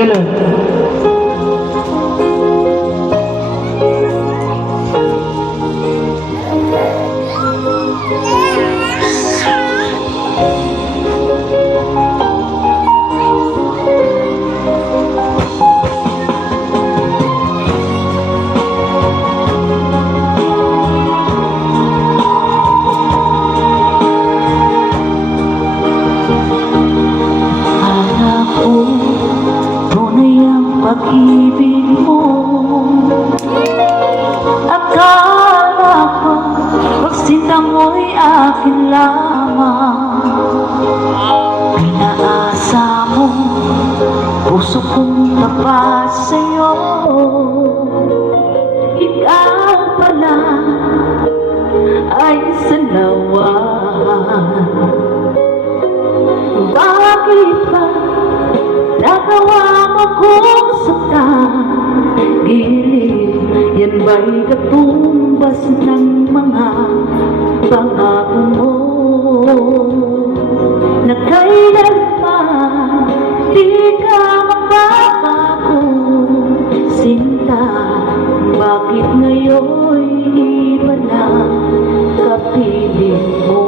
Killer. Pag-ibig mo, akala ko pagsinta mo'y akin lamang. Pinaasa mo, puso kong tapat sa'yo. Ikaw pala ay sanawan. Bakit ba nagawa mo kung saktan? Gilid, yan ba'y katumbas ng mga pangako mo? Na kailanman di ka magbabago, sinta. Bakit ngayon'y iba na kapiling mo?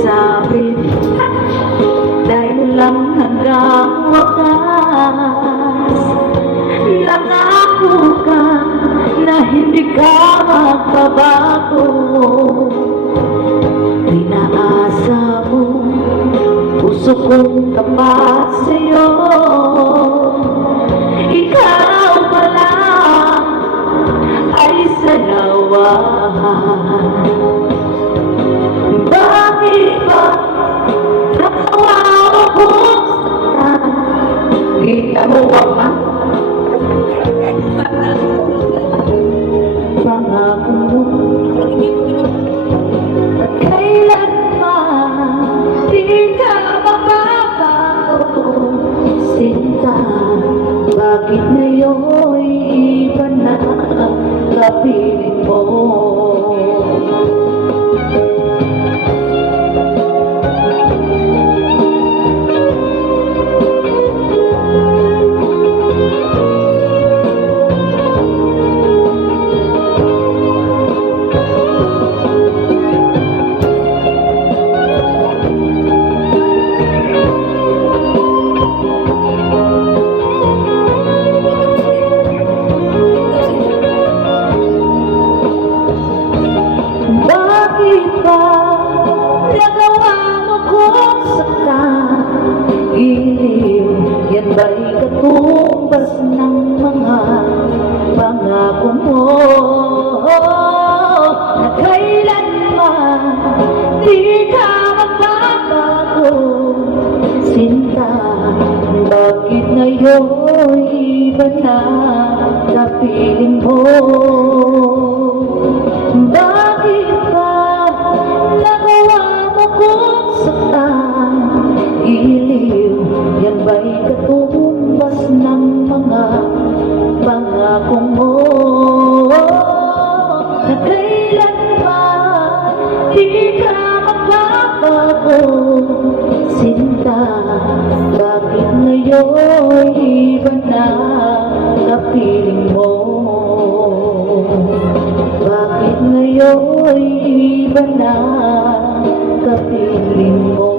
Sabi, dahil lang hanggang wakas, nangako ka na hindi ka magbabago. Pinaasa mo, puso kong tapat sa'yo. Ikaw pala ay sanawan. Bakit ba nagawa mo kung saktan? Kita mo ba? Pangako mo at kailanman di ka mababago, sinta. Bakit ngayon'y iba na kapiling mo? Nagawa mo kung saktan? Giliw, yan ba'y katumbas ng mga pangako mo? Na kailanman di ka magbabago, sinta. Bakit ngayon'y iba na kapiling mo? Bakit ba nagawa mo kung saktan? Giliw, yan ba'y katumbas ng mga pangako mo? Na kailanman di ka magbabago, sinta. Bakit ngayon'y iba na kapiling mo? Bakit ngayon'y iba na kapiling mo?